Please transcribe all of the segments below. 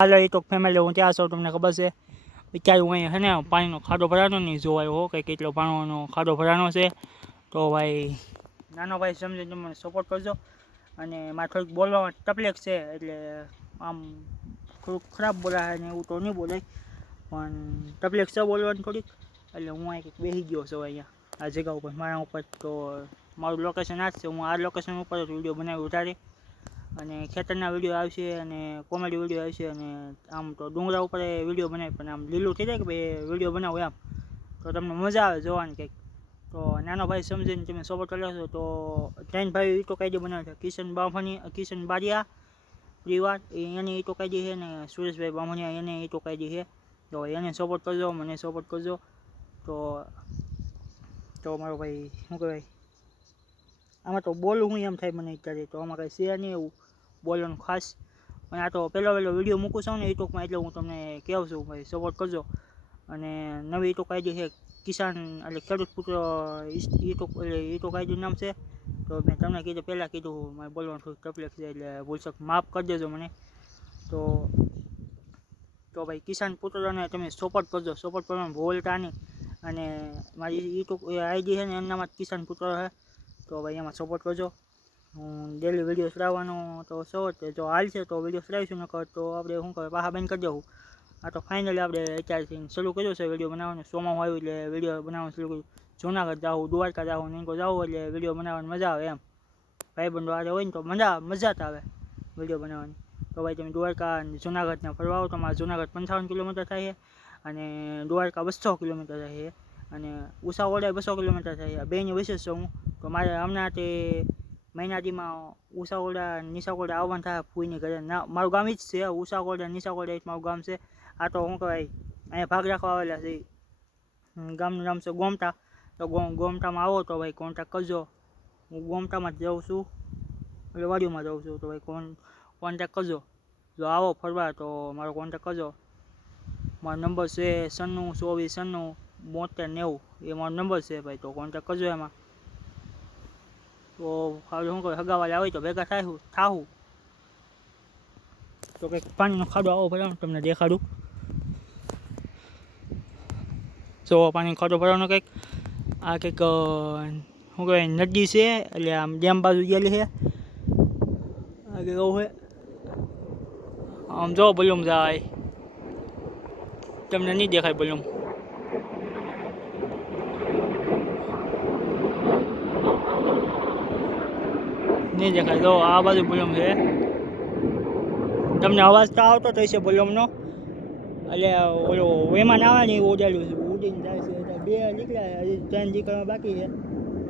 હાલો YouTube family, હું ત્યાં છું તમને ખબર છે. અત્યારે હું અહીંયા છે ને પાણીનો ખાડો ભરાનો નહીં જોવાયો હો, કંઈ કેટલો પાણીનો ખાડો ભરાનો છે. તો ભાઈ નાનો ભાઈ સમજીને તમે સપોર્ટ કરજો. અને મારે થોડીક બોલવામાં તકલીફ છે, એટલે આમ થોડુંક ખરાબ બોલાય ને એવું તો નહીં બોલાય, પણ તકલીફ છે બોલવાની થોડીક. એટલે હું અહીં કંઈક બેસી ગયો છું અહીંયા આ જગ્યા ઉપર, મારા ઉપર. તો મારું લોકેશન આ જ છે. હું આ લોકેશન ઉપર જ વિડીયો બનાવી ઉતારી, અને ખેતરના વિડીયો આવશે અને કોમેડી વિડીયો આવશે. અને આમ તો ડુંગરા ઉપર વિડીયો બનાવે, પણ આમ લીલું થઈ જાય કે ભાઈ વિડીયો બનાવો એમ, તો તમને મજા આવે જોવાની કંઈક. તો નાનો ભાઈ સમજીને તમે સપોર્ટ કરી લેશો. તો ત્રણ ભાઈ ઈટો કાયદે બનાવે છે. કિશન બારિયા પરિવાર એની ઈટો કાયદી છે, ને સુરેશભાઈ બામણિયા એને ઈટો કાયદી છે. તો એને સપોર્ટ કરજો, મને સપોર્ટ કરજો. તો મારો ભાઈ શું કહેવાય, આમાં તો બોલું હું એમ થાય મને અત્યારે. તો આમાં કંઈ છે નહીં એવું બોલવાનું ખાસ. પણ આ તો પહેલો વિડીયો મૂકું છું ને યુટ્યુબમાં, એટલે હું તમને કહું છું ભાઈ સપોર્ટ કરજો. અને નવી ઈટો કાયદી છે કિસાન, એટલે ખેડૂત પુત્ર ઈટો કાયદીનું નામ છે. તો મેં તમને કીધું, પહેલાં કીધું મારે બોલવાનું થોડુંક તકલીફ છે, એટલે ભૂલશક માફ કરી દેજો મને. તો ભાઈ કિસાન પુત્રને તમે સપોર્ટ કરજો, સપોર્ટ કરવાનું ભૂલતા નહીં. અને મારી ઈટો આઈડી છે ને એમના નામ જ કિસાન પુત્ર છે. તો ભાઈ એમાં સપોર્ટ કરજો. હું ડેલી વિડીયો ચડાવવાનો તો સૌ જો હાલ છે તો વિડીયો ચડાવીશું, નકર તો આપણે શું કહે પાછા બંધ કરી દઉં. આ તો ફાઇનલી આપણે અત્યારથી શરૂ કર્યો છે વિડીયો બનાવવાનું. ચોમાસું આવ્યું એટલે વિડીયો બનાવવાનું શરૂ કર્યું. જૂનાગઢ જાઉં, દ્વારકા જાઉં, નીકો જાઉં, એટલે વિડીયો બનાવવાની મજા આવે એમ. ભાઈબંધો આજે હોય ને તો મજા જ આવે વિડીયો બનાવવાની. તો ભાઈ તમે દ્વારકા જૂનાગઢને ફરવા આવો તો મારા જૂનાગઢ 55 કિલોમીટર થાય છે, અને દ્વારકા 200 કિલોમીટર થાય છે, અને ઉસાવડા 200 કિલોમીટર થાય છે. બેની વિશેષ છું હું. તો મારે હમણાં તે મહિનાથીમાં ઉસાવડા નિશાકોડા આવવાનું થાય ફૂઈની ઘરે. મારું ગામ જ છે ઉસાકોડા નિશાકોડા, જ મારું ગામ છે. આ તો શું કહેવાય અહીંયા ભાગ રાખવા આવેલા છે. ગામનું નામ છે ગોમટા. તો ગોમટામાં આવો તો ભાઈ કોન્ટેક્ટ કરજો. હું ગોમટામાં જ જાઉં છું, એટલે વાડીઓમાં જાઉં છું. તો ભાઈ કોન્ટેક્ટ કરજો. જો આવો ફરવા તો મારો કોન્ટેક્ટ કરજો. મારો નંબર છે 96 24 90 72 90. એ મારો નંબર છે ભાઈ, તો કોન્ટેક્ટ કરજો એમાં. તો હવે શું કહે હગાવાલે આવે તો ભેગા થાવું. તો કંઈક પાણીનો ખાડો આવો ભરવાનો તમને દેખાડું. જો પાણીનો ખાડો ભરવાનો કંઈક આ કંઈક શું કહેવાય નદી છે, એટલે આમ ડેમ બાજુ ગયેલી છે. આ કંઈક આવું છે. આમ જો બલૂમ જાય, તમને નહીં દેખાય બલૂમ. નહીં દેખાય. જો આ બાજુ બલૂમ છે. તમને અવાજ તો આવતો તો હશે બલૂમનો. એટલે ઓલો વેમાન આવે ને એ ઉડાડ્યું છે, ઉડીને જાય છે. એટલે 2 નીકળ્યા, હજી 3 નીકળવા બાકી છે.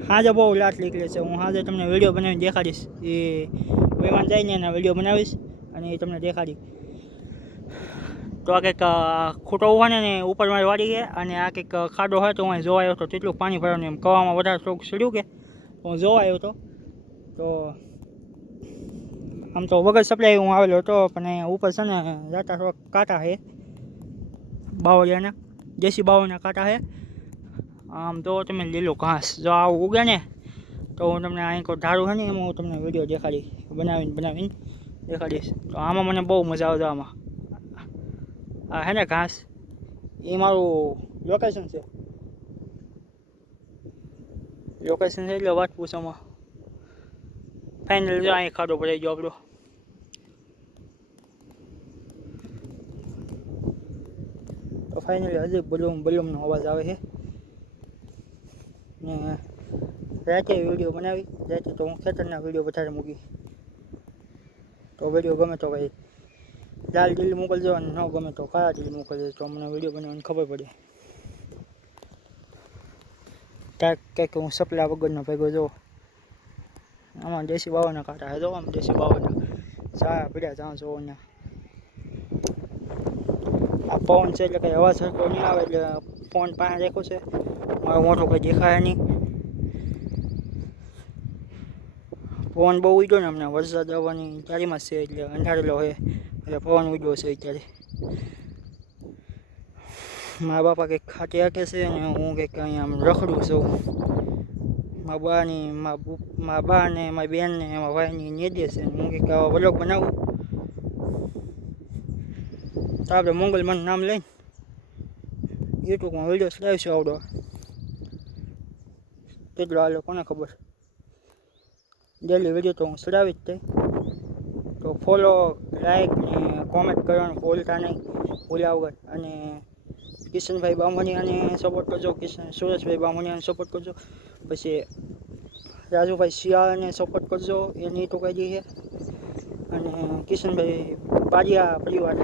સાંજે બહુ લાટ નીકળે છે. હું સાંજે તમને વિડીયો બનાવીને દેખાડીશ. એ વેમાન જાય ને એના વિડીયો બનાવીશ અને એ તમને દેખાડી. તો આ કંઈક ખૂટો હોવાને ને ઉપર મારી વાડી છે, અને આ કંઈક ખાડો હોય તો હું જોવા આવ્યો હતો. તેટલું પાણી ભરવાનું એમ કવામાં વધારે થોડુંક ચડ્યું કે હું જોવા આવ્યો હતો. તો આમ તો વગર સપ્લાય હું આવેલો હતો, પણ અહીંયા ઉપર છે ને જાતા થોડાક કાંટા છે બાવળિયાના, દેશી બાવળના કાંટા છે. આમ તો તમે લીલો ઘાસ જો આવું ઉગે ને, તો હું તમને અહીં કોઈ ધારું છે ને એમાં હું તમને વિડીયો દેખાડીશ, બનાવીને દેખાડીશ. તો આમાં મને બહુ મજા આવે. આમાં આ છે ને ઘાસ, એ મારું લોકેશન છે. એટલે વાત પૂછવામાં ફાઇનલ જો અહીં ખાડો ભરાઈ ગયો આપણો. તો ફાઇનલી હજી બલૂમનો અવાજ આવે છે. ને રાતે વિડીયો બનાવી, રાતે તો હું ખેતરના વિડીયો વધારે મૂકી. તો વિડીયો ગમે તો ભાઈ લાલ દિલ મોકલજો, અને ન ગમે તો કાળા દિલ મોકલજો. તો મને વિડીયો બનાવવાની ખબર પડે. ક્યાંક કંઈક હું સપલા વગરનો ભેગો જો આમાં દેશી બાવળના કાંટા છે. જો આમ દેશી બાવળના સારા પીડ્યા જાઉં છો અહીંયા. આ પવન છે એટલે કંઈ અવાજ સરખો નહીં આવે, એટલે ફોન પાસે રાખ્યો છે. મારો મોટો કંઈ દેખાય નહીં. પવન બહુ ઉડ્યો ને હમણાં વરસાદ આવવાની તૈયારીમાં છે, એટલે અંધારેલો છે, એટલે પવન ઉડ્યો છે અત્યારે. મારા બાપા કંઈક ખાતે હાકે છે, અને હું કંઈક અહીંયા આમ રખડું છું. મારા બા ને મારી બેન ને મારા ભાઈની નેદે છે. હું કંઈક વ્લોગ બનાવું. તો આપણે મોંગલમાનું નામ લઈને યુટ્યુબમાં વિડીયો ચડાવીશું આવડો કેટલો હાલો કોને ખબર. ડેલી વિડીયો તો હું ચડાવી જ તે. તો ફોલો, લાઈક ને કોમેન્ટ કરવાનું ભૂલતા નહીં, ભૂલ્યા વગર. અને કિશનભાઈ બામણિયાને સપોર્ટ કરજો, સુરેશભાઈ બામણિયાને સપોર્ટ કરજો. પછી રાજુભાઈ શિયાળાને સપોર્ટ કરજો, એની તો કહી છે. અને કિશનભાઈ બારિયા પરિવાર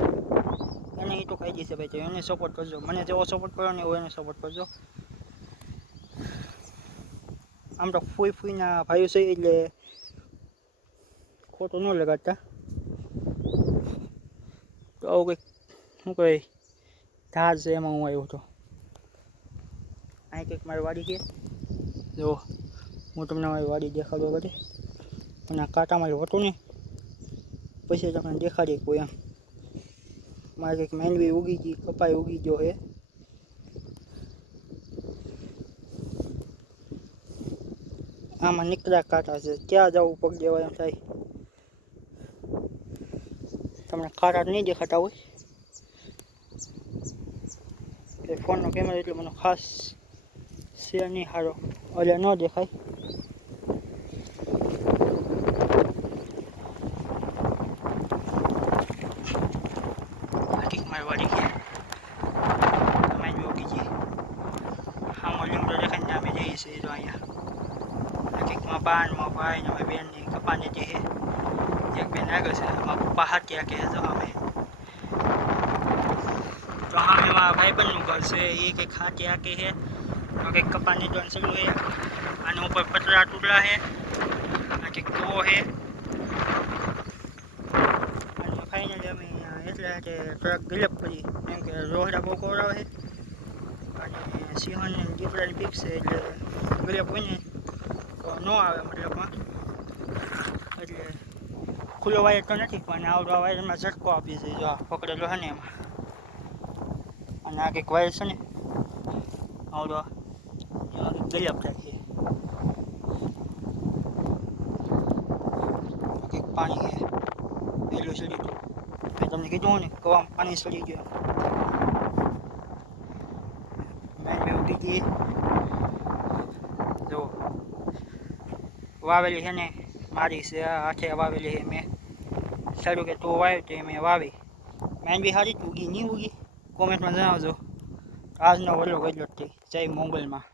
એને એ તો કહી દીધી ભાઈ, તો એને સપોર્ટ કરજો. મને જેવો સપોર્ટ કરવાનો એવો એને સપોર્ટ કરજો. આમ તો ફૂઈના ભાઈઓ છે એટલે ખોટું ન લગાડતા. તો આવું કંઈક શું કહે ધાર છે એમાં હું આવ્યો હતો. અહીં કંઈક મારી વાડી છે, જો હું તમને મારી વાડી દેખાડવા બધે. અને આ કાંટા મારી હતું ને પછી તમને દેખાડી કોઈ એમ. મારે કંઈક મેંડવી ઉગી ગઈ, કપાઈ ઉગી ગયો છે. આમાં નીકળ્યા કાંટા છે, ક્યાં જવું પગ દેવાય એમ થાય. તમને કાંટા નહીં દેખાતા હોય. એ ફોનનો કેમેરો એટલે મને ખાસ છે નહીં સારો, એટલે ન દેખાય. મારી વાડી મેં ઉગી ગઈ. આમાં લીમડો દેખાય ને અમે જઈએ છીએ તો અહીંયા હકીકમાં બાનમાં ભાઈ ને મારી બેનની કપાની જે છે. એક બેન આગળ છે, મારા પપ્પા હાથ્યા કે જો અમે તો અમે મારા ભાઈબંધનું ઘર છે. એ કંઈક હાથ્યા કે છે, કંઈક કપાની દોન સગડું છે. આના ઉપર પતરા તૂટલા છે, આ કંઈક કૂવો છે. અને ફાઇનલી અમે એટલે કે ટ્રક ગિલપ કરી, કેમ કે રોહડા બહુ ખવડાવે છે. અને સિંહણ દીપડાની પીક છે એટલે ગિલપ હોય ને તો ન આવે મતલબમાં. એટલે ખુલ્લો વાયર તો નથી પણ આવડો વાયરમાં ઝટકો આપી છે. જો આ પકડેલો છે ને એમાં. અને આ કંઈક વાયર છે ને આવડો ગિલપ થાય છે. કંઈક પાણી છે પેલું ચડી ગયું. મેં તમને કીધું ને કવામાં પાણી ચડી ગયું. મેં ઉગી ગઈ જો વાવેલી છે ને મારી છે, હાથે વાવેલી છે મેં. સારું કે તું વાવ્યું તો મેં વાવી. મેં બી સારી જ ઉગી નહીં ઉગી કોમેન્ટમાં જણાવજો. આજનો વડલો ગયેલો જ જય મોંગલમાં.